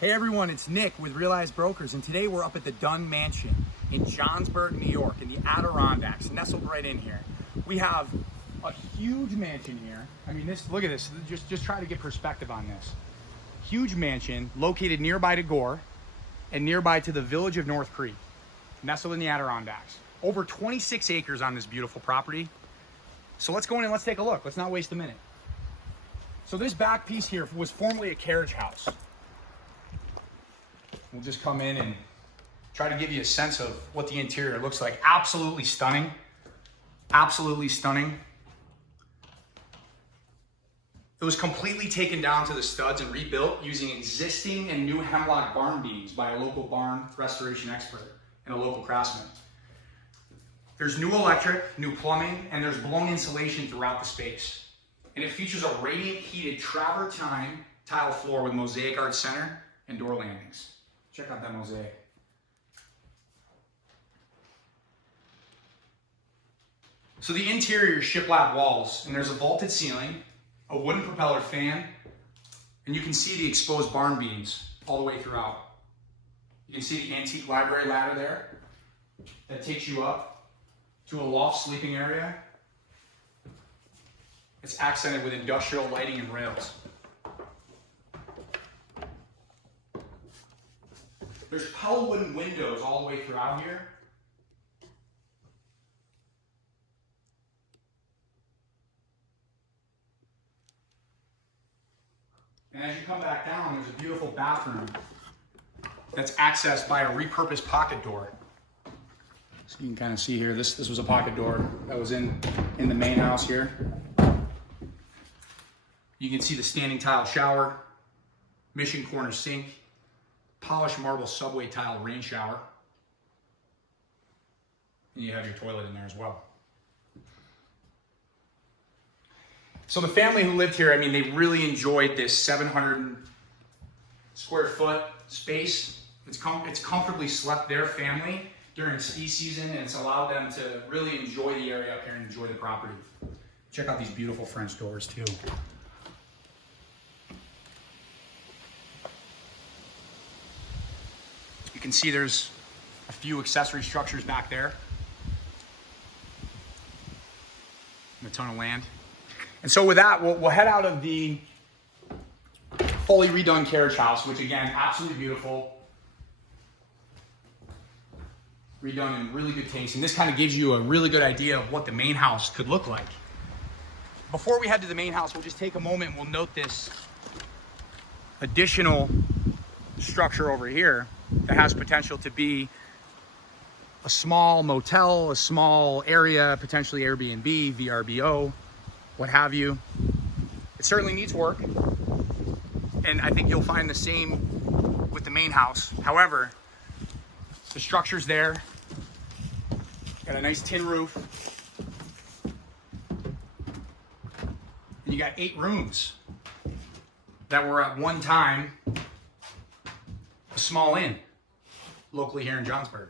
Hey everyone, it's Nick with Realized Brokers, and today we're up at the Dunn Mansion in Johnsburg, New York, in the Adirondacks, nestled right in here. We have a huge mansion here. I mean, look at this. Just try to get perspective on this. Huge mansion located nearby to Gore and nearby to the village of North Creek, nestled in the Adirondacks. Over 26 acres on this beautiful property. So let's go in and let's take a look. Let's not waste a minute. So this back piece here was formerly a carriage house. We'll just come in and try to give you a sense of what the interior looks like. Absolutely stunning. Absolutely stunning. It was completely taken down to the studs and rebuilt using existing and new hemlock barn beams by a local barn restoration expert and a local craftsman. There's new electric, new plumbing, and there's blown insulation throughout the space. And it features a radiant heated travertine tile floor with mosaic art center and door landings. Check out that mosaic. So the interior is shiplap walls, and there's a vaulted ceiling, a wooden propeller fan, and you can see the exposed barn beams all the way throughout. You can see the antique library ladder there that takes you up to a loft sleeping area. It's accented with industrial lighting and rails. There's pell wooden windows all the way throughout here. And as you come back down, there's a beautiful bathroom that's accessed by a repurposed pocket door. So you can kind of see here, this was a pocket door that was in the main house here. You can see the standing tile shower, mission corner sink, polished marble subway tile rain shower. And you have your toilet in there as well. So the family who lived here, I mean, they really enjoyed this 700 square foot space. It's comfortably slept their family during ski season, and it's allowed them to really enjoy the area up here and enjoy the property. Check out these beautiful French doors too. You can see there's a few accessory structures back there. And a ton of land. And so with that, we'll head out of the fully redone carriage house, which again, absolutely beautiful. Redone in really good taste. And this kind of gives you a really good idea of what the main house could look like. Before we head to the main house, we'll just take a moment and we'll note this additional structure over here that has potential to be a small motel, a small area, potentially Airbnb, VRBO, what have you. It certainly needs work, and I think you'll find the same with the main house. However, the structure's there. Got a nice tin roof. And you got 8 rooms that were at one time a small inn locally here in Johnsburg.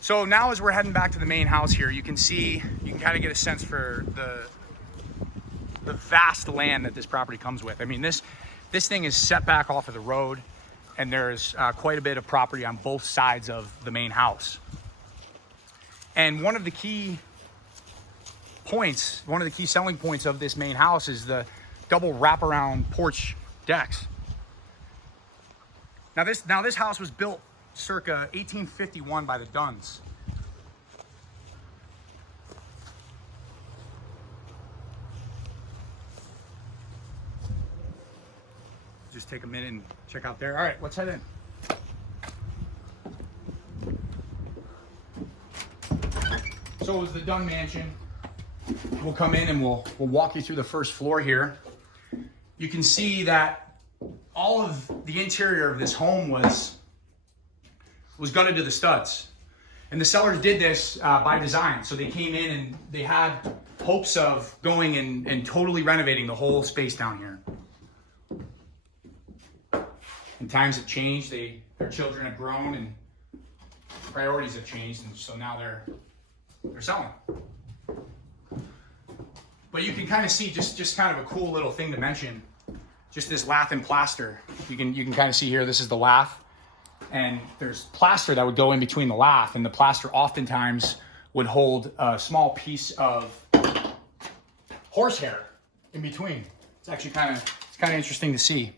So now as we're heading back to the main house here, you can kind of get a sense for the vast land that this property comes with. I mean, this thing is set back off of the road, and there's quite a bit of property on both sides of the main house. And one of the key selling points of this main house is the double wraparound porch decks. Now this house was built circa 1851 by the Dunns. Just take a minute and check out there. All right, let's head in. So it was the Dunn Mansion. We'll come in and we'll walk you through the first floor here. You can see that all of the interior of this home was gutted to the studs. And the sellers did this by design. So they came in and they had hopes of going and totally renovating the whole space down here. And times have changed. Their children have grown, and priorities have changed, and so now they're selling. But you can kind of see just kind of a cool little thing to mention. Just this lath and plaster. You can kind of see here. This is the lath, and there's plaster that would go in between the lath, and the plaster oftentimes would hold a small piece of horsehair in between. It's actually kind of interesting to see.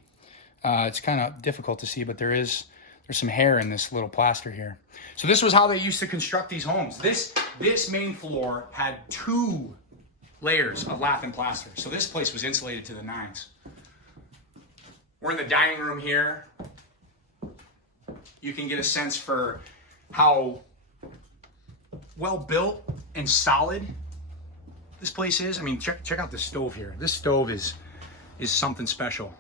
It's kind of difficult to see, but there's some hair in this little plaster here. So this was how they used to construct these homes. This main floor had 2 layers of lath and plaster. So this place was insulated to the nines. We're in the dining room here. You can get a sense for how well built and solid this place is. I mean, check out the stove here. This stove is something special.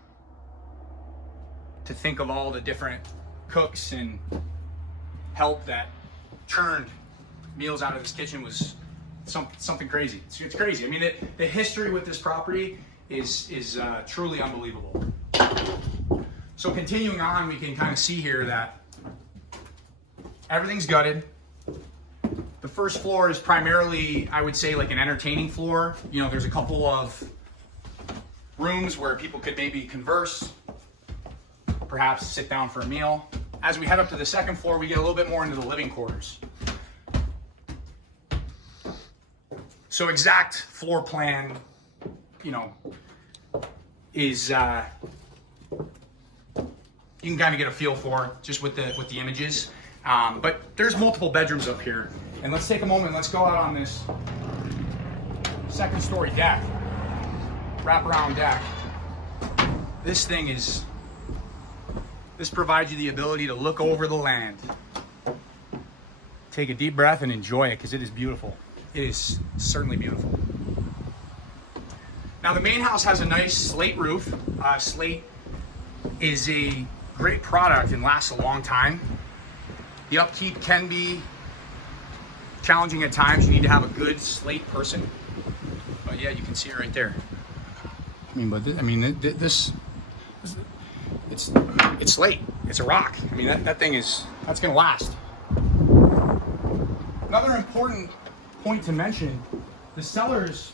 To think of all the different cooks and help that churned meals out of this kitchen was something crazy. It's crazy. I mean, the history with this property is truly unbelievable. So continuing on, we can kind of see here that everything's gutted. The first floor is primarily, I would say, like an entertaining floor. You know, there's a couple of rooms where people could maybe converse, perhaps sit down for a meal. As we head up to the second floor, we get a little bit more into the living quarters. So exact floor plan, you know, is you can kind of get a feel for just with the images. But there's multiple bedrooms up here. And let's take a moment, let's go out on this second story deck, wraparound deck. This provides you the ability to look over the land. Take a deep breath and enjoy it, because it is beautiful. It is certainly beautiful. Now the main house has a nice slate roof. Slate is a great product and lasts a long time. The upkeep can be challenging at times. You need to have a good slate person. But yeah, you can see it right there. I mean, this it's slate. It's a rock. I mean, that thing that's gonna last. Another important point to mention: the sellers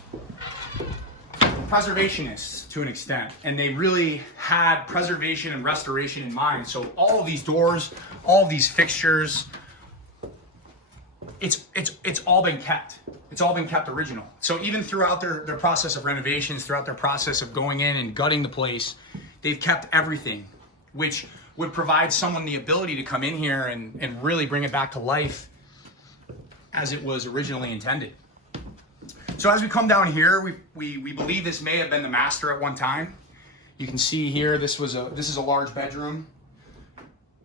were preservationists to an extent, and they really had preservation and restoration in mind. So all of these doors, all of these fixtures, it's all been kept. It's all been kept original. So even throughout their process of renovations, throughout their process of going in and gutting the place, they've kept everything, which would provide someone the ability to come in here and really bring it back to life as it was originally intended. So as we come down here, we believe this may have been the master at one time. You can see here, this is a large bedroom.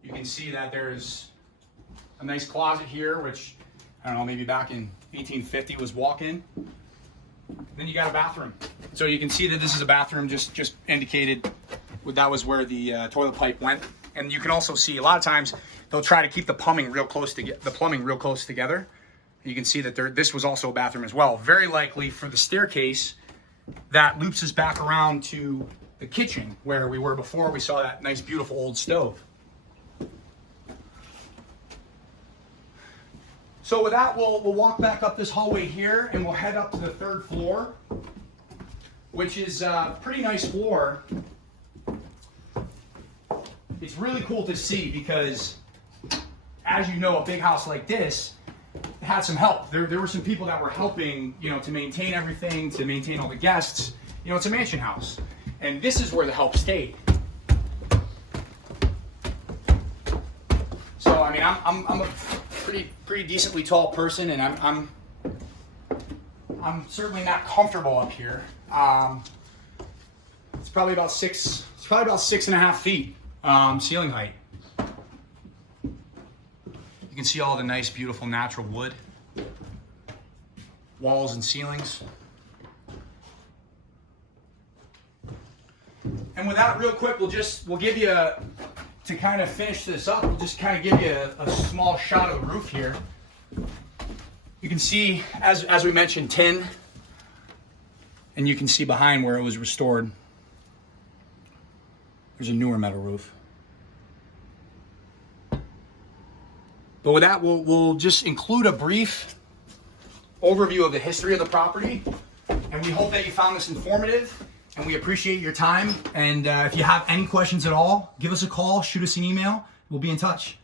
You can see that there's a nice closet here, which, I don't know, maybe back in 1850 was walk-in. Then you got a bathroom. So you can see that this is a bathroom, just indicated that was where the toilet pipe went. And you can also see a lot of times they'll try to keep the plumbing real close together. You can see that this was also a bathroom as well. Very likely for the staircase that loops us back around to the kitchen where we were before. We saw that nice, beautiful old stove. So with that, we'll walk back up this hallway here, and we'll head up to the third floor, which is a pretty nice floor. It's really cool to see because, as you know, a big house like this had some help. There were some people that were helping, to maintain everything, to maintain all the guests. It's a mansion house, and this is where the help stayed. So I mean, I'm a pretty decently tall person, and I'm certainly not comfortable up here. It's probably about 6.5 feet ceiling height. You can see all the nice, beautiful natural wood, walls and ceilings. And with that, real quick, we'll give you to kind of finish this up, we'll just kind of give you a small shot of the roof here. You can see, as we mentioned, tin, and you can see behind where it was restored, there's a newer metal roof. But with that, we'll just include a brief overview of the history of the property. And we hope that you found this informative, and we appreciate your time. And if you have any questions at all, give us a call, shoot us an email. We'll be in touch.